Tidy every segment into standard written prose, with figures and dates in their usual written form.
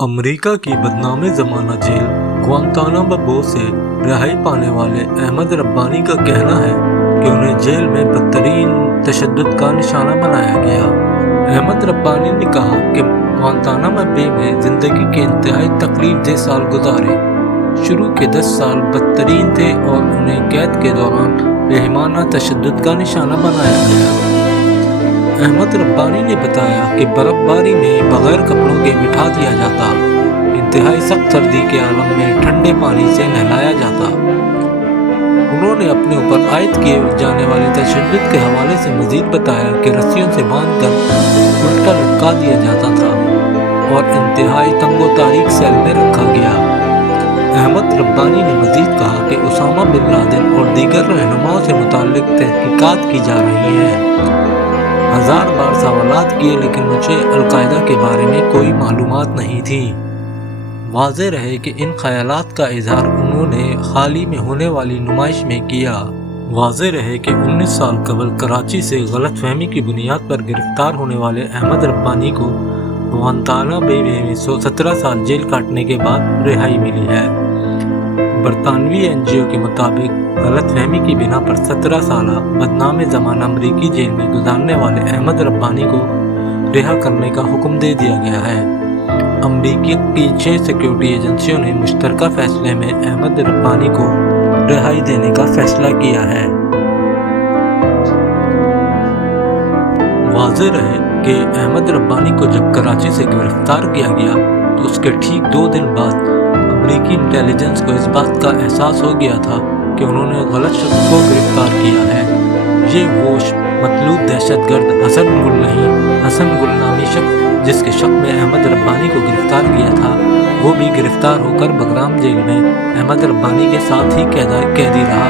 امریکہ کی بدنام زمانہ جیل گوانتانامو بے سے رہائی پانے والے احمد ربانی کا کہنا ہے کہ انہیں جیل میں بدترین تشدد کا نشانہ بنایا گیا۔ احمد ربانی نے کہا کہ گوانتانامو بے میں زندگی کے انتہائی تکلیف دہ سال گزارے۔ شروع کے 10 سال بدترین تھے اور انہیں قید کے دوران بےایمانہ تشدد کا نشانہ بنایا گیا۔ احمد ربانی نے بتایا کہ برف باری میں بغیر کپڑوں کے بٹھا دیا جاتا، انتہائی سخت سردی کے عالم میں ٹھنڈے پانی سے نہلایا جاتا۔ انہوں نے اپنے اوپر عائد کیے جانے والے تشدد کے حوالے سے مزید بتایا کہ رسیوں سے باندھ کر الٹا لٹکا دیا جاتا تھا اور انتہائی تنگ و تاریک سیل میں رکھا گیا۔ احمد ربانی نے مزید کہا کہ اسامہ بن لادن اور دیگر رہنماؤں سے متعلق تحقیقات کی جا رہی ہیں۔ 1000 بار سوالات کیے لیکن مجھے القاعدہ کے بارے میں کوئی معلومات نہیں تھی۔ واضح رہے کہ ان خیالات کا اظہار انہوں نے حال ہی میں ہونے والی نمائش میں کیا۔ واضح رہے کہ 19 سال قبل کراچی سے غلط فہمی کی بنیاد پر گرفتار ہونے والے احمد ربانی کو گوانتانامو بے میں 17 سال جیل کاٹنے کے بعد رہائی ملی ہے۔ برطانوی NGO کے مطابق غلط فہمی کی بنا پر 17 سالہ بدنام زمانہ امریکی جیل میں گزارنے والے احمد ربانی کو رہا کرنے کا حکم دے دیا گیا ہے۔ امریکی کی 6 سیکیورٹی ایجنسیوں نے مشترکہ فیصلے میں احمد ربانی کو رہائی دینے کا فیصلہ کیا ہے۔ واضح رہے کہ احمد ربانی کو جب کراچی سے گرفتار کیا گیا تو اس کے ٹھیک 2 دن بعد امریکی انٹیلیجنس کو اس بات کا احساس ہو گیا تھا کہ انہوں نے غلط شخص کو گرفتار کیا ہے۔ یہ وہ مطلوب دہشت گرد حسن گل نامی شخص جس کے شک میں احمد ربانی کو گرفتار کیا تھا، وہ بھی گرفتار ہو کر بگرام جیل میں احمد ربانی کے ساتھ ہی قیدی رہا،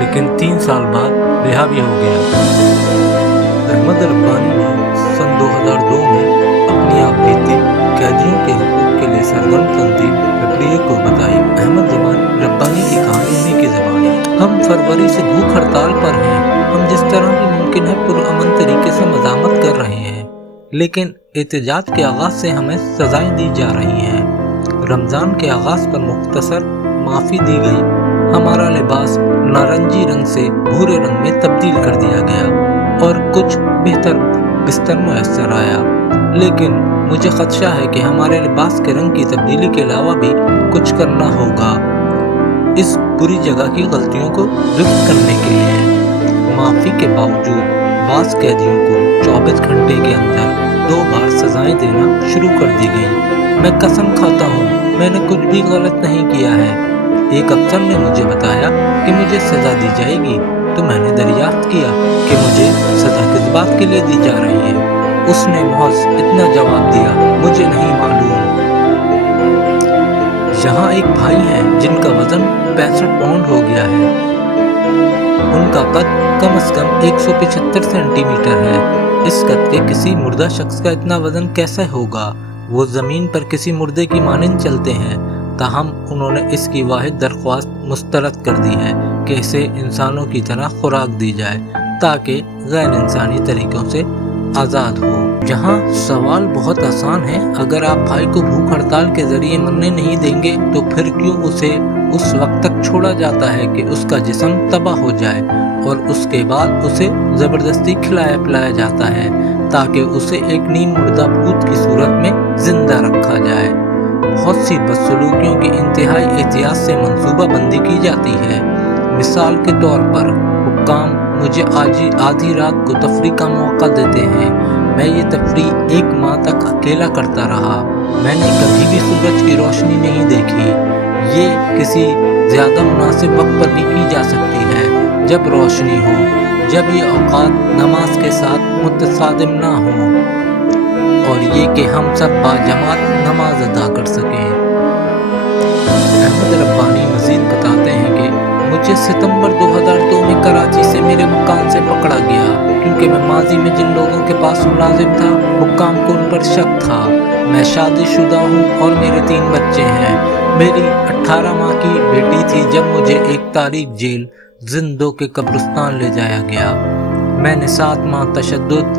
لیکن 3 سال بعد رہا بھی ہو گیا۔ احمد ربانی نے سن 2002 میں اپنی آپ بیتی قیدیوں کے حقوق کے لیے سرگرم تنظیم ریپبلیک کو بتائی۔ احمد ربانی کی کہانی انہی کی زبانی: ہم فروری سے بھوک ہڑتال پر ہیں۔ ہم جس طرح بھی ممکن ہے پرامن طریقے سے مزاحمت کر رہے ہیں، لیکن احتجاج کے آغاز سے ہمیں سزائیں دی جا رہی ہیں۔ رمضان کے آغاز پر مختصر معافی دی گئی، ہمارا لباس نارنجی رنگ سے بھورے رنگ میں تبدیل کر دیا گیا اور کچھ بہتر بستر میسر آیا، لیکن مجھے خدشہ ہے کہ ہمارے لباس کے رنگ کی تبدیلی کے علاوہ بھی کچھ کرنا ہوگا اس بری جگہ کی غلطیوں کو درست کرنے کے لیے۔ معافی کے باوجود بعض قیدیوں کو 24 گھنٹے کے اندر 2 بار سزائیں دینا شروع کر دی گئی۔ میں قسم کھاتا ہوں میں نے کچھ بھی غلط نہیں کیا ہے۔ ایک افسر نے مجھے بتایا کہ مجھے سزا دی جائے گی تو میں نے دریافت کیا کہ مجھے سزا کس بات کے لیے دی جا رہی ہے۔ اس نے محض اتنا جواب دیا، مجھے نہیں معلوم۔ یہاں ایک بھائی ہیں جن کا وزن 65 پاؤنڈ ہو گیا ہے۔ ان کا قد کم از کم 175 سینٹی میٹر ہے۔ اس قد کے کسی مردہ شخص کا اتنا وزن کیسے ہوگا؟ وہ زمین پر کسی مردے کی مانند چلتے ہیں، تاہم انہوں نے اس کی واحد درخواست مسترد کر دی ہے کہ اسے انسانوں کی طرح خوراک دی جائے تاکہ غیر انسانی طریقوں سے آزاد ہو۔ یہاں سوال بہت آسان ہے، اگر آپ بھائی کو بھوک ہڑتال کے ذریعے مرنے نہیں دیں گے تو پھر کیوں اسے اس وقت تک چھوڑا جاتا ہے کہ اس کا جسم تباہ ہو جائے اور اس کے بعد اسے زبردستی کھلایا پلایا جاتا ہے تاکہ اسے ایک نیم مردہ بھوت کی صورت میں زندہ رکھا جائے۔ بہت سی بدسلوکیوں کی انتہائی احتیاط سے منصوبہ بندی کی جاتی ہے۔ مثال کے طور پر حکام مجھے آدھی رات کو تفریح کا موقع دیتے ہیں۔ میں یہ تفریح 1 ماہ تک اکیلا کرتا رہا۔ میں نے کبھی بھی سورج کی روشنی نہیں دیکھی۔ یہ کسی زیادہ مناسب وقت پر بھی کی جا سکتی ہے جب روشنی ہو، جب یہ اوقات نماز کے ساتھ متصادم نہ ہوں، اور یہ کہ ہم سب باجماعت نماز ادا کر سکیں۔ احمد ربانی مزید بتاتے ہیں کہ مجھے ستمبر 2002 میں کراچی سے میرے مکان سے پکڑا گیا کیونکہ میں ماضی میں جن لوگوں کے پاس ملازم تھا حکام کو ان پر شک تھا۔ میں شادی شدہ ہوں اور میرے 3 بچے ہیں۔ میری 18 ماہ کی بیٹی تھی جب مجھے ایک تاریک جیل زندوں کے قبرستان لے جایا گیا۔ میں نے 7 ماہ تشدد،